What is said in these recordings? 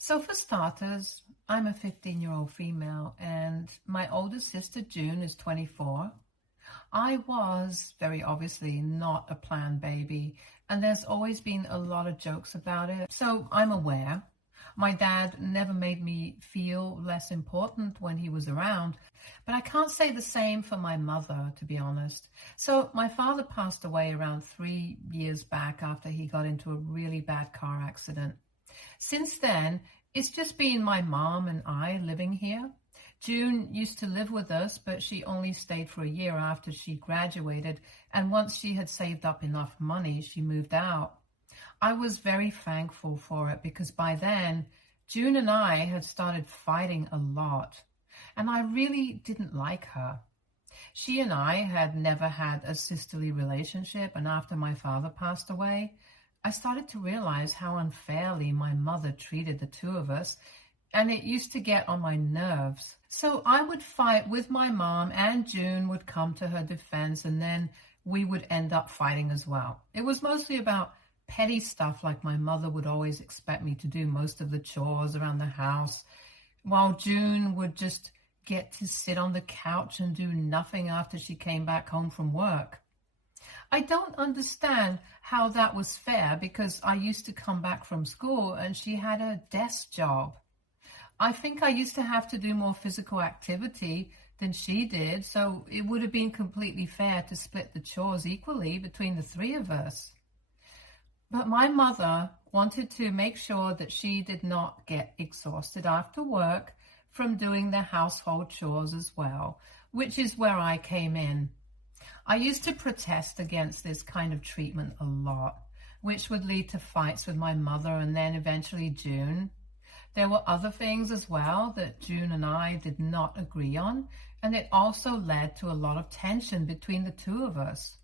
So for starters, I'm a 15-year-old female and my older sister June is 24. I was very obviously not a planned baby, and there's always been a lot of jokes about it. So I'm aware. My dad never made me feel less important when he was around, but I can't say the same for my mother, to be honest. So my father passed away around 3 years back after he got into a really bad car accident. Since then, it's just been my mom and I living here. June used to live with us, but she only stayed for a year after she graduated, and once she had saved up enough money, she moved out. I was very thankful for it because by then, June and I had started fighting a lot, and I really didn't like her. She and I had never had a sisterly relationship, and after my father passed away, I started to realize how unfairly my mother treated the two of us, and it used to get on my nerves. So I would fight with my mom, and June would come to her defense, and then we would end up fighting as well. It was mostly about petty stuff, like my mother would always expect me to do most of the chores around the house, while June would just get to sit on the couch and do nothing after she came back home from work. I don't understand how that was fair because I used to come back from school and she had a desk job. I think I used to have to do more physical activity than she did, so it would have been completely fair to split the chores equally between the three of us. But my mother wanted to make sure that she did not get exhausted after work from doing the household chores as well, which is where I came in. I used to protest against this kind of treatment a lot, which would lead to fights with my mother and then eventually June. There were other things as well that June and I did not agree on, and it also led to a lot of tension between the two of us.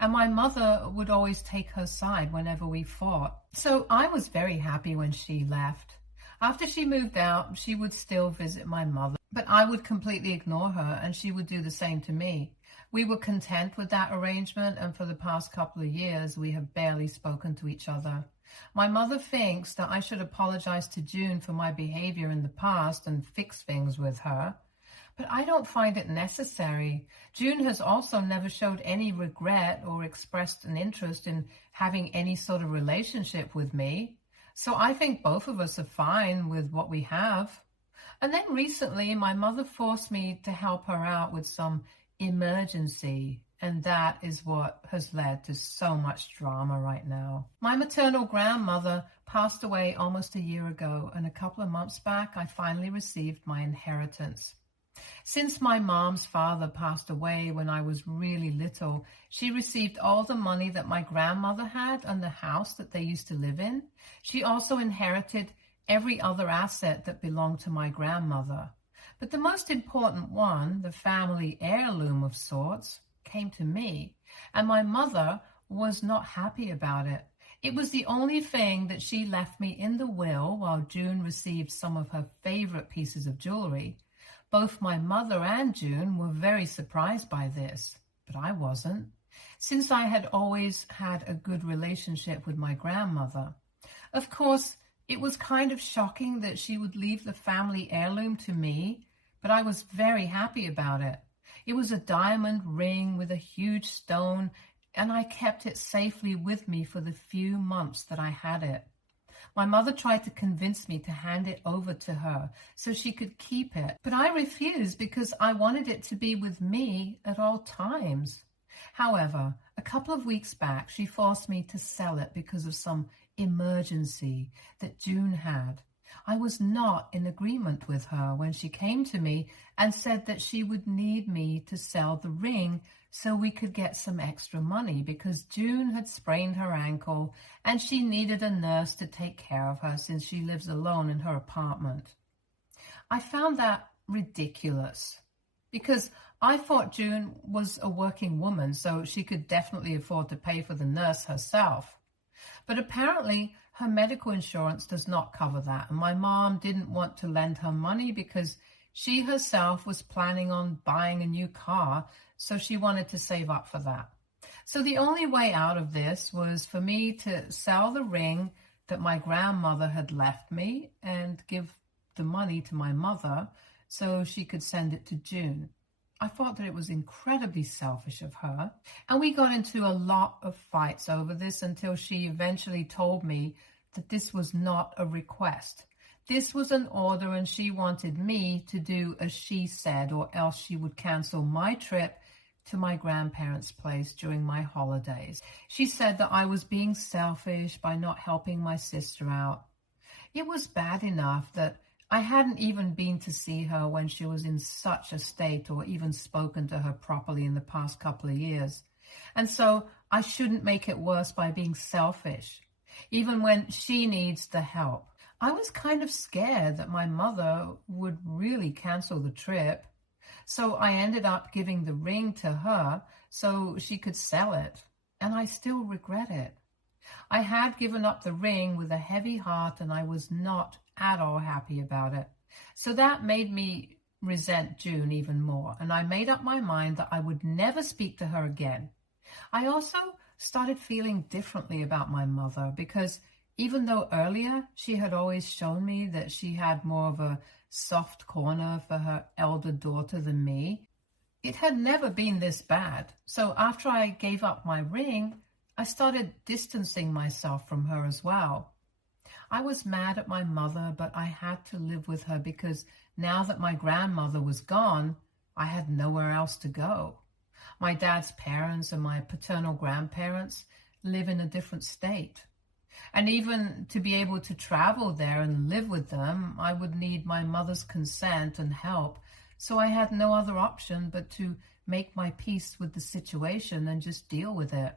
And my mother would always take her side whenever we fought. So I was very happy when she left. After she moved out, she would still visit my mother, but I would completely ignore her and she would do the same to me. We were content with that arrangement, and for the past couple of years, we have barely spoken to each other. My mother thinks that I should apologize to June for my behavior in the past and fix things with her, but I don't find it necessary. June has also never showed any regret or expressed an interest in having any sort of relationship with me, so I think both of us are fine with what we have. And then recently, my mother forced me to help her out with some emergency, and that is what has led to so much drama right now. My maternal grandmother passed away almost a year ago, and a couple of months back, I finally received my inheritance. Since my mom's father passed away when I was really little, she received all the money that my grandmother had and the house that they used to live in. She also inherited every other asset that belonged to my grandmother. But the most important one, the family heirloom of sorts, came to me, and my mother was not happy about it. It was the only thing that she left me in the will, while June received some of her favorite pieces of jewelry. Both my mother and June were very surprised by this, but I wasn't, since I had always had a good relationship with my grandmother. Of course, it was kind of shocking that she would leave the family heirloom to me, but I was very happy about it. It was a diamond ring with a huge stone, and I kept it safely with me for the few months that I had it. My mother tried to convince me to hand it over to her so she could keep it, but I refused because I wanted it to be with me at all times. However, a couple of weeks back, she forced me to sell it because of some emergency that June had. I was not in agreement with her when she came to me and said that she would need me to sell the ring so we could get some extra money because June had sprained her ankle and she needed a nurse to take care of her since she lives alone in her apartment. I found that ridiculous because I thought June was a working woman, so she could definitely afford to pay for the nurse herself. But apparently her medical insurance does not cover that, and my mom didn't want to lend her money because she herself was planning on buying a new car, so she wanted to save up for that. So the only way out of this was for me to sell the ring that my grandmother had left me and give the money to my mother so she could send it to June. I thought that it was incredibly selfish of her, and we got into a lot of fights over this until she eventually told me that this was not a request. This was an order, and she wanted me to do as she said, or else she would cancel my trip to my grandparents' place during my holidays. She said that I was being selfish by not helping my sister out. It was bad enough that I hadn't even been to see her when she was in such a state, or even spoken to her properly in the past couple of years. And so I shouldn't make it worse by being selfish, even when she needs the help. I was kind of scared that my mother would really cancel the trip. So I ended up giving the ring to her so she could sell it. And I still regret it. I had given up the ring with a heavy heart, and I was not at all happy about it. So that made me resent June even more, and I made up my mind that I would never speak to her again. I also started feeling differently about my mother, because even though earlier she had always shown me that she had more of a soft corner for her elder daughter than me, it had never been this bad. So after I gave up my ring, I started distancing myself from her as well. I was mad at my mother, but I had to live with her because now that my grandmother was gone, I had nowhere else to go. My dad's parents and my paternal grandparents live in a different state. And even to be able to travel there and live with them, I would need my mother's consent and help. So I had no other option but to make my peace with the situation and just deal with it.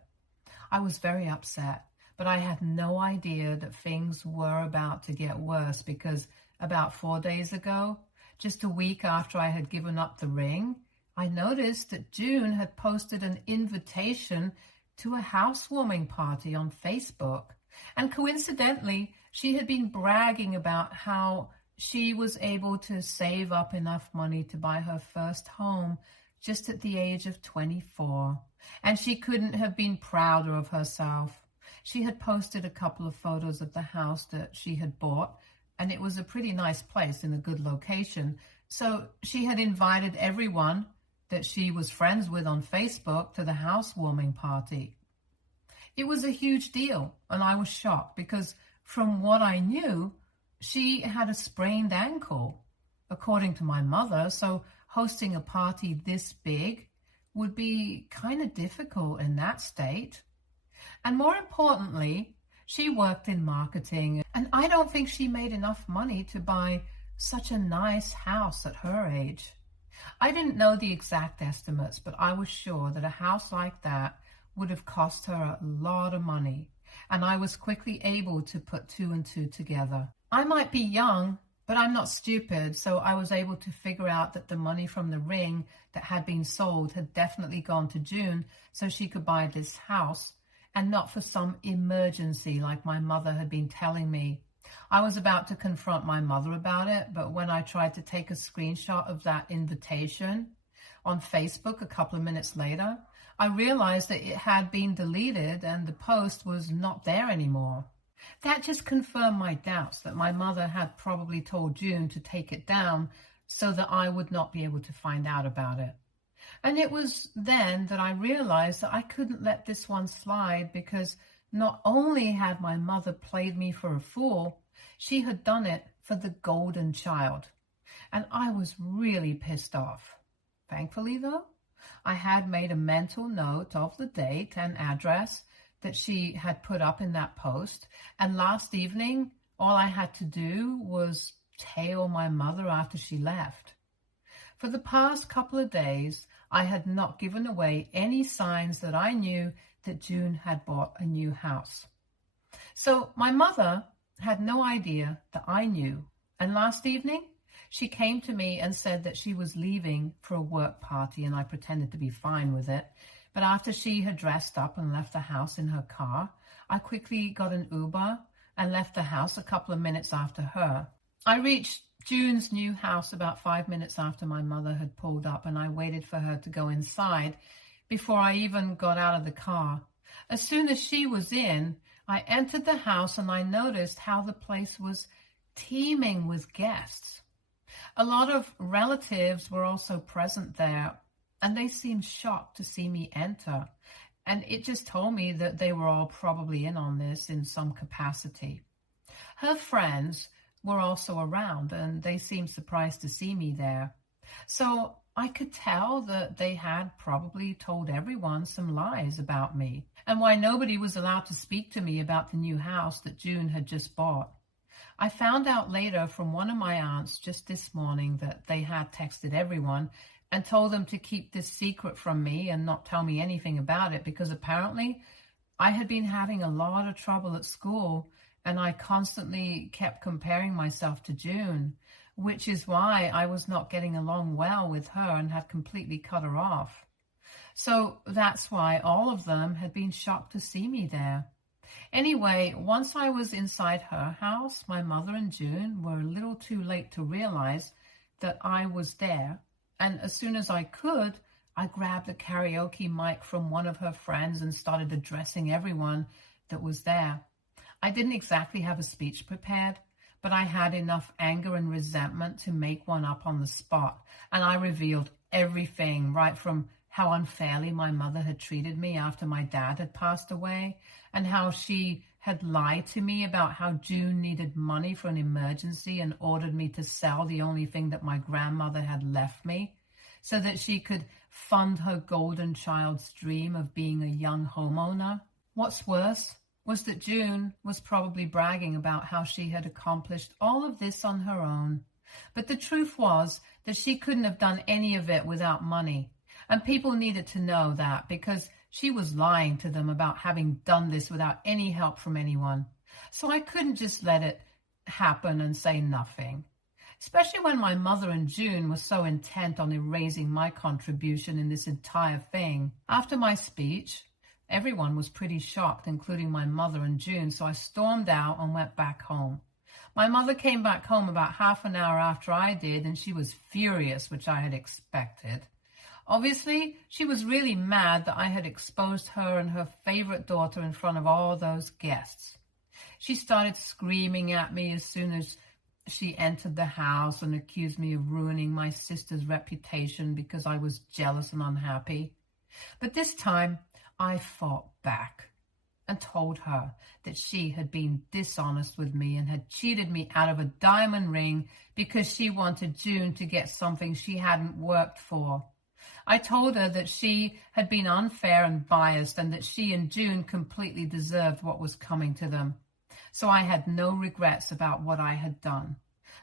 I was very upset, but I had no idea that things were about to get worse, because about 4 days ago, just a week after I had given up the ring, I noticed that June had posted an invitation to a housewarming party on Facebook. And coincidentally, she had been bragging about how she was able to save up enough money to buy her first home just at the age of 24. And she couldn't have been prouder of herself. She had posted a couple of photos of the house that she had bought, and it was a pretty nice place in a good location. So she had invited everyone that she was friends with on Facebook to the housewarming party. It was a huge deal, and I was shocked because from what I knew, she had a sprained ankle, according to my mother, so hosting a party this big would be kind of difficult in that state. And more importantly, she worked in marketing, and I don't think she made enough money to buy such a nice house at her age. I didn't know the exact estimates, but I was sure that a house like that would have cost her a lot of money, and I was quickly able to put two and two together. I might be young, but I'm not stupid, so I was able to figure out that the money from the ring that had been sold had definitely gone to June so she could buy this house, and not for some emergency like my mother had been telling me. I was about to confront my mother about it, but when I tried to take a screenshot of that invitation on Facebook a couple of minutes later, I realized that it had been deleted and the post was not there anymore. That just confirmed my doubts that my mother had probably told June to take it down so that I would not be able to find out about it. And it was then that I realized that I couldn't let this one slide, because not only had my mother played me for a fool, she had done it for the golden child. And I was really pissed off. Thankfully, though, I had made a mental note of the date and address that she had put up in that post. And last evening, all I had to do was tail my mother after she left. For the past couple of days, I had not given away any signs that I knew that June had bought a new house. So my mother had no idea that I knew. And last evening, she came to me and said that she was leaving for a work party, and I pretended to be fine with it. But after she had dressed up and left the house in her car, I quickly got an Uber and left the house a couple of minutes after her. I reached June's new house about 5 minutes after my mother had pulled up, and I waited for her to go inside before I even got out of the car. As soon as she was in, I entered the house and I noticed how the place was teeming with guests. A lot of relatives were also present there, and they seemed shocked to see me enter. And it just told me that they were all probably in on this in some capacity. Her friends were also around, and they seemed surprised to see me there. So I could tell that they had probably told everyone some lies about me, and why nobody was allowed to speak to me about the new house that June had just bought. I found out later from one of my aunts just this morning that they had texted everyone and told them to keep this secret from me and not tell me anything about it, because apparently I had been having a lot of trouble at school and I constantly kept comparing myself to June, which is why I was not getting along well with her and had completely cut her off. So that's why all of them had been shocked to see me there. Anyway, once I was inside her house, my mother and June were a little too late to realize that I was there. And as soon as I could, I grabbed the karaoke mic from one of her friends and started addressing everyone that was there. I didn't exactly have a speech prepared, but I had enough anger and resentment to make one up on the spot. And I revealed everything, right from how unfairly my mother had treated me after my dad had passed away, and how she had lied to me about how June needed money for an emergency and ordered me to sell the only thing that my grandmother had left me so that she could fund her golden child's dream of being a young homeowner. What's worse was that June was probably bragging about how she had accomplished all of this on her own. But the truth was that she couldn't have done any of it without money. And people needed to know that, because she was lying to them about having done this without any help from anyone. So I couldn't just let it happen and say nothing, especially when my mother and June were so intent on erasing my contribution in this entire thing. After my speech, everyone was pretty shocked, including my mother and June, so I stormed out and went back home. My mother came back home about half an hour after I did, and she was furious, which I had expected. Obviously, she was really mad that I had exposed her and her favorite daughter in front of all those guests. She started screaming at me as soon as she entered the house and accused me of ruining my sister's reputation because I was jealous and unhappy. But this time, I fought back and told her that she had been dishonest with me and had cheated me out of a diamond ring because she wanted June to get something she hadn't worked for. I told her that she had been unfair and biased and that she and June completely deserved what was coming to them. So I had no regrets about what I had done.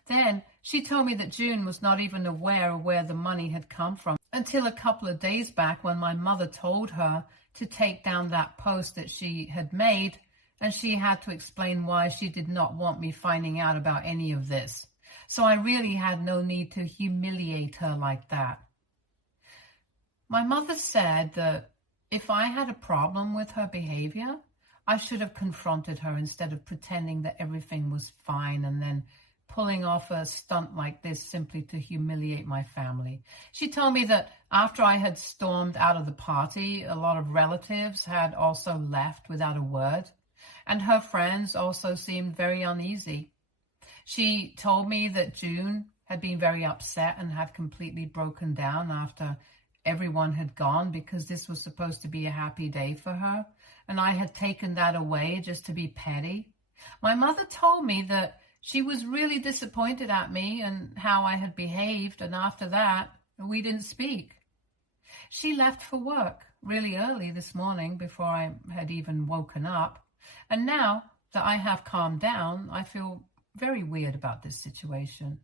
Then she told me that June was not even aware of where the money had come from until a couple of days back, when my mother told her to take down that post that she had made, and she had to explain why she did not want me finding out about any of this. So I really had no need to humiliate her like that. My mother said that if I had a problem with her behavior, I should have confronted her instead of pretending that everything was fine and then pulling off a stunt like this simply to humiliate my family. She told me that after I had stormed out of the party, a lot of relatives had also left without a word, and her friends also seemed very uneasy. She told me that June had been very upset and had completely broken down after everyone had gone, because this was supposed to be a happy day for her, and I had taken that away just to be petty. My mother told me that she was really disappointed at me and how I had behaved, and after that, we didn't speak. She left for work really early this morning before I had even woken up, and now that I have calmed down, I feel very weird about this situation.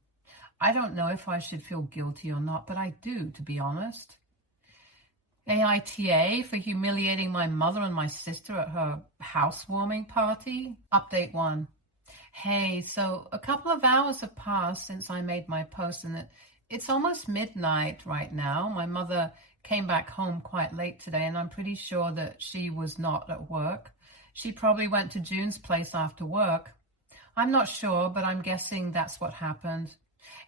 I don't know if I should feel guilty or not, but I do, to be honest. AITA for humiliating my mother and my sister at her housewarming party. Update 1. Hey, so a couple of hours have passed since I made my post, and it's almost midnight right now. My mother came back home quite late today, and I'm pretty sure that she was not at work. She probably went to June's place after work. I'm not sure, but I'm guessing that's what happened.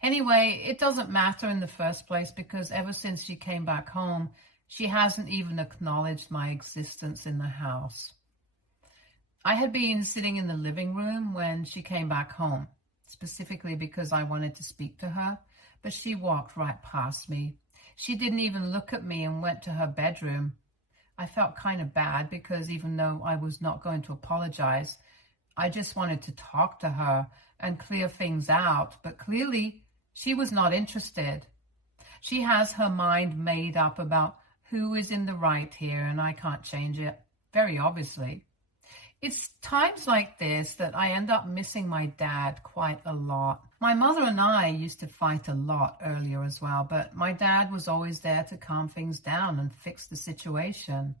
Anyway, it doesn't matter in the first place, because ever since she came back home, she hasn't even acknowledged my existence in the house. I had been sitting in the living room when she came back home, specifically because I wanted to speak to her, but she walked right past me. She didn't even look at me and went to her bedroom. I felt kind of bad because even though I was not going to apologize, I just wanted to talk to her and clear things out, but clearly she was not interested. She has her mind made up about who is in the right here, and I can't change it, very obviously. It's times like this that I end up missing my dad quite a lot. My mother and I used to fight a lot earlier as well, but my dad was always there to calm things down and fix the situation.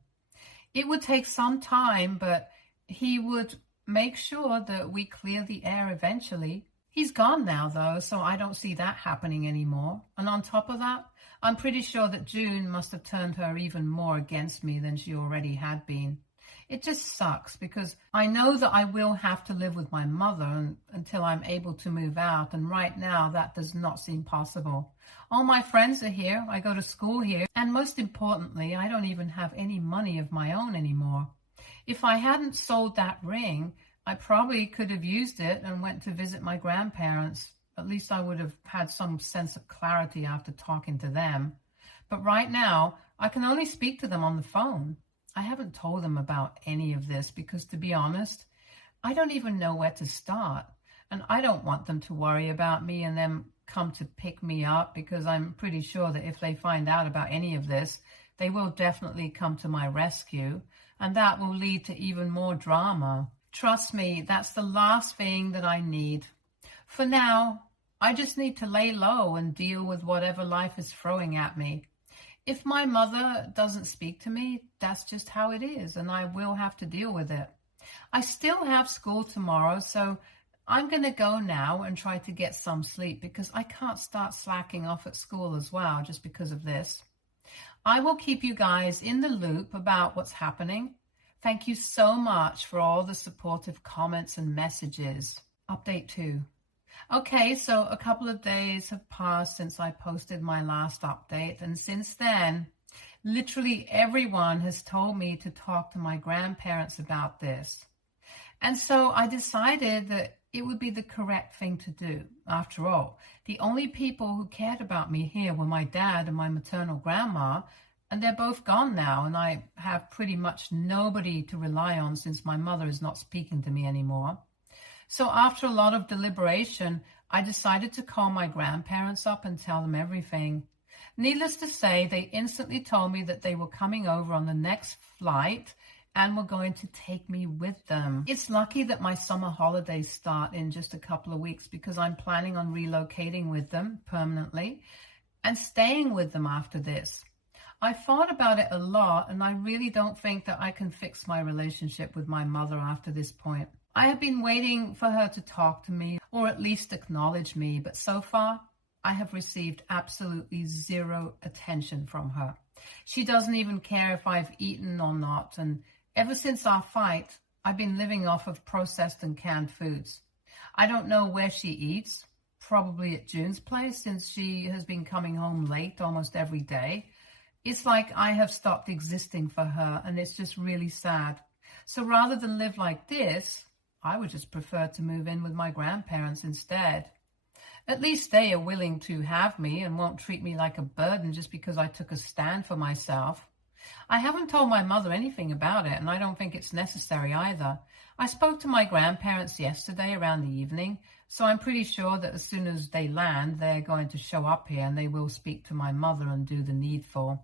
It would take some time, but he would make sure that we clear the air eventually. He's gone now, though, so I don't see that happening anymore. And on top of that, I'm pretty sure that June must have turned her even more against me than she already had been. It just sucks because I know that I will have to live with my mother until I'm able to move out, and right now that does not seem possible. All my friends are here, I go to school here, and most importantly, I don't even have any money of my own anymore. If I hadn't sold that ring, I probably could have used it and went to visit my grandparents. At least I would have had some sense of clarity after talking to them. But right now, I can only speak to them on the phone. I haven't told them about any of this because, to be honest, I don't even know where to start. And I don't want them to worry about me and then come to pick me up, because I'm pretty sure that if they find out about any of this, they will definitely come to my rescue. And that will lead to even more drama. Trust me, that's the last thing that I need. For now, I just need to lay low and deal with whatever life is throwing at me. If my mother doesn't speak to me, that's just how it is, and I will have to deal with it. I still have school tomorrow, so I'm going to go now and try to get some sleep because I can't start slacking off at school as well just because of this. I will keep you guys in the loop about what's happening. Thank you so much for all the supportive comments and messages. Update 2. Okay, so a couple of days have passed since I posted my last update, and since then, literally everyone has told me to talk to my grandparents about this. And so I decided that it would be the correct thing to do. After all, the only people who cared about me here were my dad and my maternal grandma, and they're both gone now, and I have pretty much nobody to rely on since my mother is not speaking to me anymore. So after a lot of deliberation, I decided to call my grandparents up and tell them everything. Needless to say, they instantly told me that they were coming over on the next flight and were going to take me with them. It's lucky that my summer holidays start in just a couple of weeks because I'm planning on relocating with them permanently and staying with them after this. I thought about it a lot, and I really don't think that I can fix my relationship with my mother after this point. I have been waiting for her to talk to me or at least acknowledge me, but so far I have received absolutely zero attention from her. She doesn't even care if I've eaten or not, and ever since our fight, I've been living off of processed and canned foods. I don't know where she eats, probably at June's place since she has been coming home late almost every day. It's like I have stopped existing for her, and it's just really sad. So rather than live like this, I would just prefer to move in with my grandparents instead. At least they are willing to have me and won't treat me like a burden just because I took a stand for myself. I haven't told my mother anything about it, and I don't think it's necessary either. I spoke to my grandparents yesterday around the evening, so I'm pretty sure that as soon as they land, they're going to show up here and they will speak to my mother and do the needful.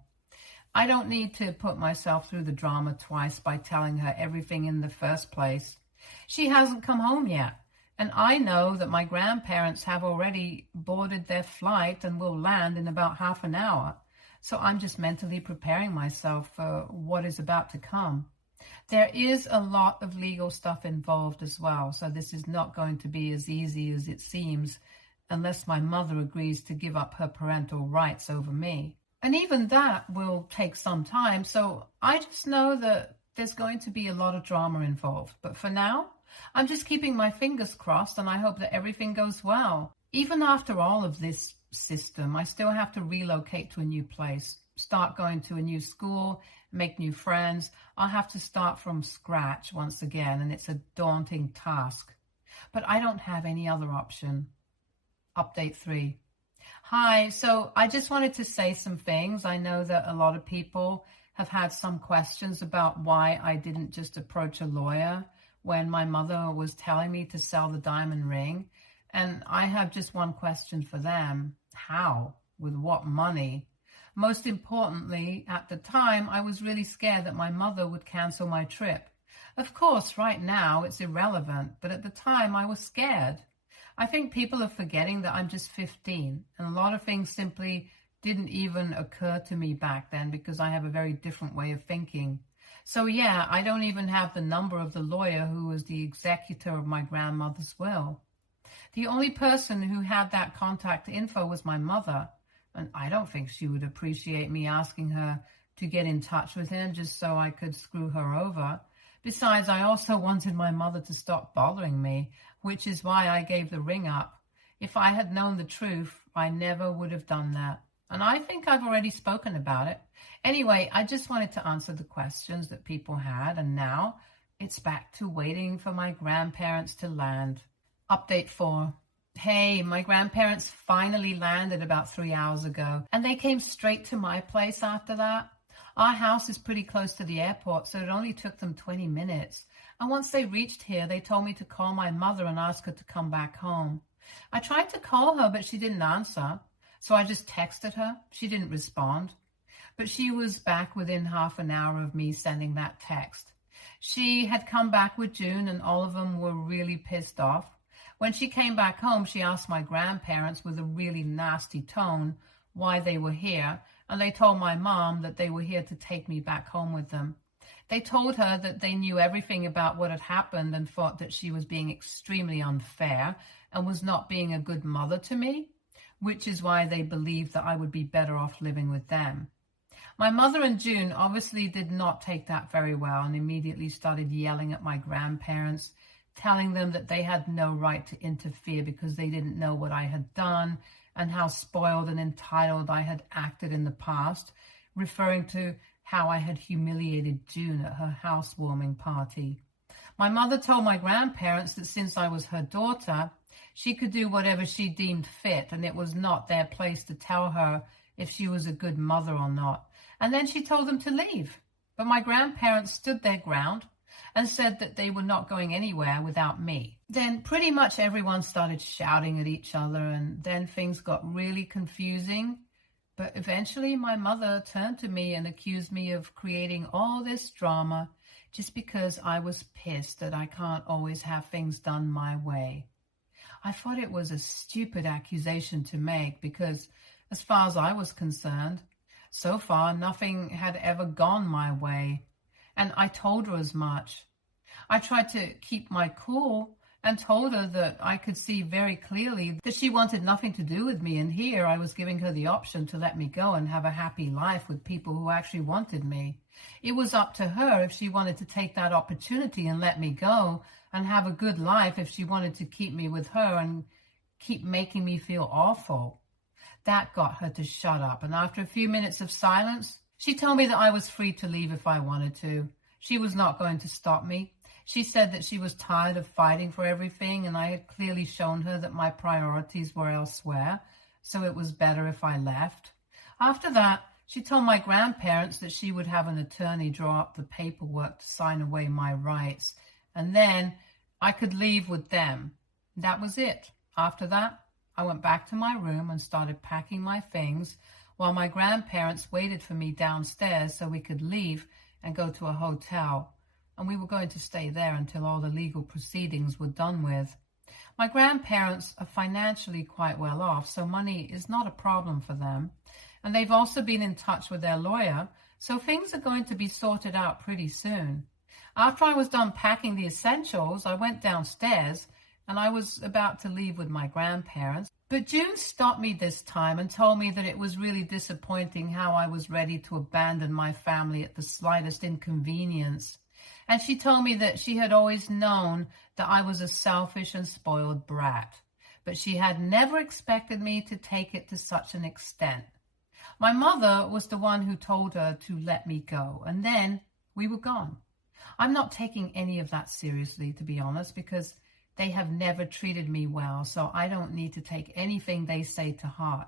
I don't need to put myself through the drama twice by telling her everything in the first place. She hasn't come home yet, and I know that my grandparents have already boarded their flight and will land in about half an hour. So I'm just mentally preparing myself for what is about to come. There is a lot of legal stuff involved as well, so this is not going to be as easy as it seems unless my mother agrees to give up her parental rights over me. And even that will take some time, so I just know that there's going to be a lot of drama involved. But for now, I'm just keeping my fingers crossed, and I hope that everything goes well. Even after all of this system, I still have to relocate to a new place. start going to a new school, make new friends. I'll have to start from scratch once again, and it's a daunting task. But I don't have any other option. Update 3. Hi, so I just wanted to say some things. I know that a lot of people have had some questions about why I didn't just approach a lawyer when my mother was telling me to sell the diamond ring. And I have just one question for them. How? With what money? Most importantly, at the time, I was really scared that my mother would cancel my trip. Of course, right now it's irrelevant, but at the time I was scared. I think people are forgetting that I'm just 15, and a lot of things simply didn't even occur to me back then because I have a very different way of thinking. So yeah, I don't even have the number of the lawyer who was the executor of my grandmother's will. The only person who had that contact info was my mother, and I don't think she would appreciate me asking her to get in touch with him just so I could screw her over. Besides, I also wanted my mother to stop bothering me, which is why I gave the ring up. If I had known the truth, I never would have done that. And I think I've already spoken about it. Anyway, I just wanted to answer the questions that people had, and now it's back to waiting for my grandparents to land. Update 4. Hey, my grandparents finally landed about 3 hours ago, and they came straight to my place after that. Our house is pretty close to the airport, so it only took them 20 minutes. And once they reached here, they told me to call my mother and ask her to come back home. I tried to call her, but she didn't answer. So I just texted her. She didn't respond. But she was back within half an hour of me sending that text. She had come back with June, and all of them were really pissed off. When she came back home, she asked my grandparents with a really nasty tone why they were here, and they told my mom that they were here to take me back home with them. They told her that they knew everything about what had happened and thought that she was being extremely unfair and was not being a good mother to me, which is why they believed that I would be better off living with them. My mother and June obviously did not take that very well and immediately started yelling at my grandparents, telling them that they had no right to interfere because they didn't know what I had done and how spoiled and entitled I had acted in the past, referring to how I had humiliated June at her housewarming party. My mother told my grandparents that since I was her daughter, she could do whatever she deemed fit, and it was not their place to tell her if she was a good mother or not. And then she told them to leave. But my grandparents stood their ground and said that they were not going anywhere without me. Then pretty much everyone started shouting at each other, and then things got really confusing. But eventually my mother turned to me and accused me of creating all this drama just because I was pissed that I can't always have things done my way. I thought it was a stupid accusation to make because, as far as I was concerned, so far nothing had ever gone my way, and I told her as much. I tried to keep my cool and told her that I could see very clearly that she wanted nothing to do with me, and here I was giving her the option to let me go and have a happy life with people who actually wanted me. It was up to her if she wanted to take that opportunity and let me go and have a good life, if she wanted to keep me with her and keep making me feel awful. That got her to shut up, and after a few minutes of silence, she told me that I was free to leave if I wanted to. She was not going to stop me. She said that she was tired of fighting for everything, and I had clearly shown her that my priorities were elsewhere, so it was better if I left. After that, she told my grandparents that she would have an attorney draw up the paperwork to sign away my rights, and then I could leave with them. That was it. After that, I went back to my room and started packing my things while my grandparents waited for me downstairs so we could leave and go to a hotel. And we were going to stay there until all the legal proceedings were done with. My grandparents are financially quite well off, so money is not a problem for them. And they've also been in touch with their lawyer, so things are going to be sorted out pretty soon. After I was done packing the essentials, I went downstairs and I was about to leave with my grandparents. But June stopped me this time and told me that it was really disappointing how I was ready to abandon my family at the slightest inconvenience. And she told me that she had always known that I was a selfish and spoiled brat, but she had never expected me to take it to such an extent. My mother was the one who told her to let me go, and then we were gone. I'm not taking any of that seriously, to be honest, because they have never treated me well, so I don't need to take anything they say to heart.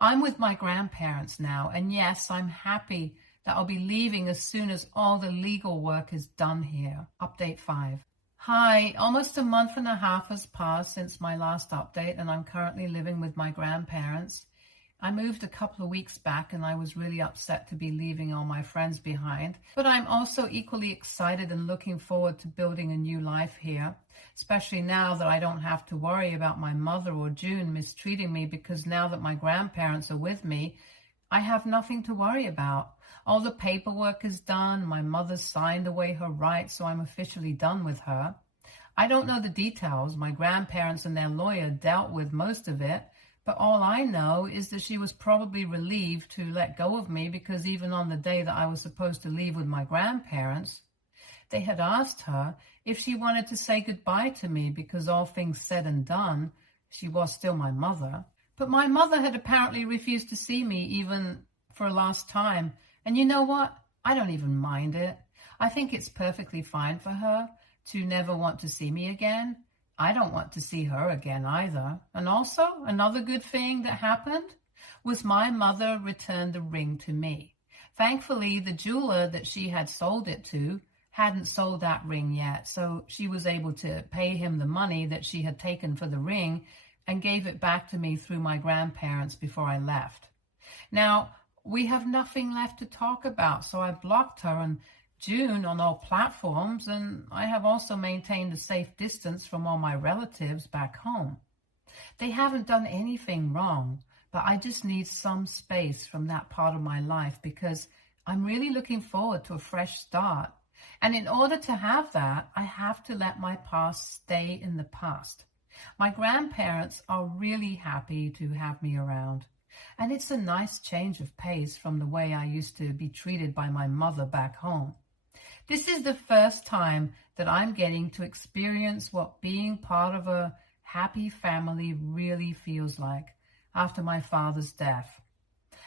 I'm with my grandparents now, and yes, I'm happy that I'll be leaving as soon as all the legal work is done here. Update 5. Hi, almost a month and a half has passed since my last update, and I'm currently living with my grandparents. I moved a couple of weeks back and I was really upset to be leaving all my friends behind, but I'm also equally excited and looking forward to building a new life here, especially now that I don't have to worry about my mother or June mistreating me, because now that my grandparents are with me, I have nothing to worry about. All the paperwork is done. My mother signed away her rights, so I'm officially done with her. I don't know the details. My grandparents and their lawyer dealt with most of it. But all I know is that she was probably relieved to let go of me, because even on the day that I was supposed to leave with my grandparents, they had asked her if she wanted to say goodbye to me, because all things said and done, she was still my mother. But my mother had apparently refused to see me even for a last time. And you know what? I don't even mind it. I think it's perfectly fine for her to never want to see me again. I don't want to see her again either. And also, another good thing that happened was my mother returned the ring to me. Thankfully, the jeweler that she had sold it to hadn't sold that ring yet, so she was able to pay him the money that she had taken for the ring and gave it back to me through my grandparents before I left. Now, we have nothing left to talk about, so I blocked her and June on all platforms, and I have also maintained a safe distance from all my relatives back home. They haven't done anything wrong, but I just need some space from that part of my life, because I'm really looking forward to a fresh start. And in order to have that, I have to let my past stay in the past. My grandparents are really happy to have me around, and it's a nice change of pace from the way I used to be treated by my mother back home. This is the first time that I'm getting to experience what being part of a happy family really feels like after my father's death.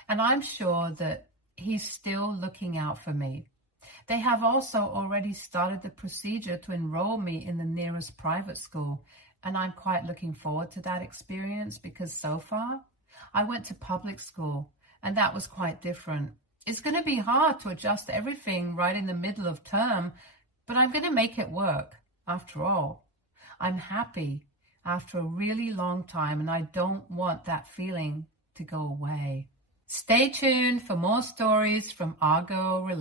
And I'm sure that he's still looking out for me. They have also already started the procedure to enroll me in the nearest private school, and I'm quite looking forward to that experience, because so far I went to public school and that was quite different. It's going to be hard to adjust everything right in the middle of term, but I'm going to make it work. After all, I'm happy after a really long time, and I don't want that feeling to go away. Stay tuned for more stories from Argo Relations.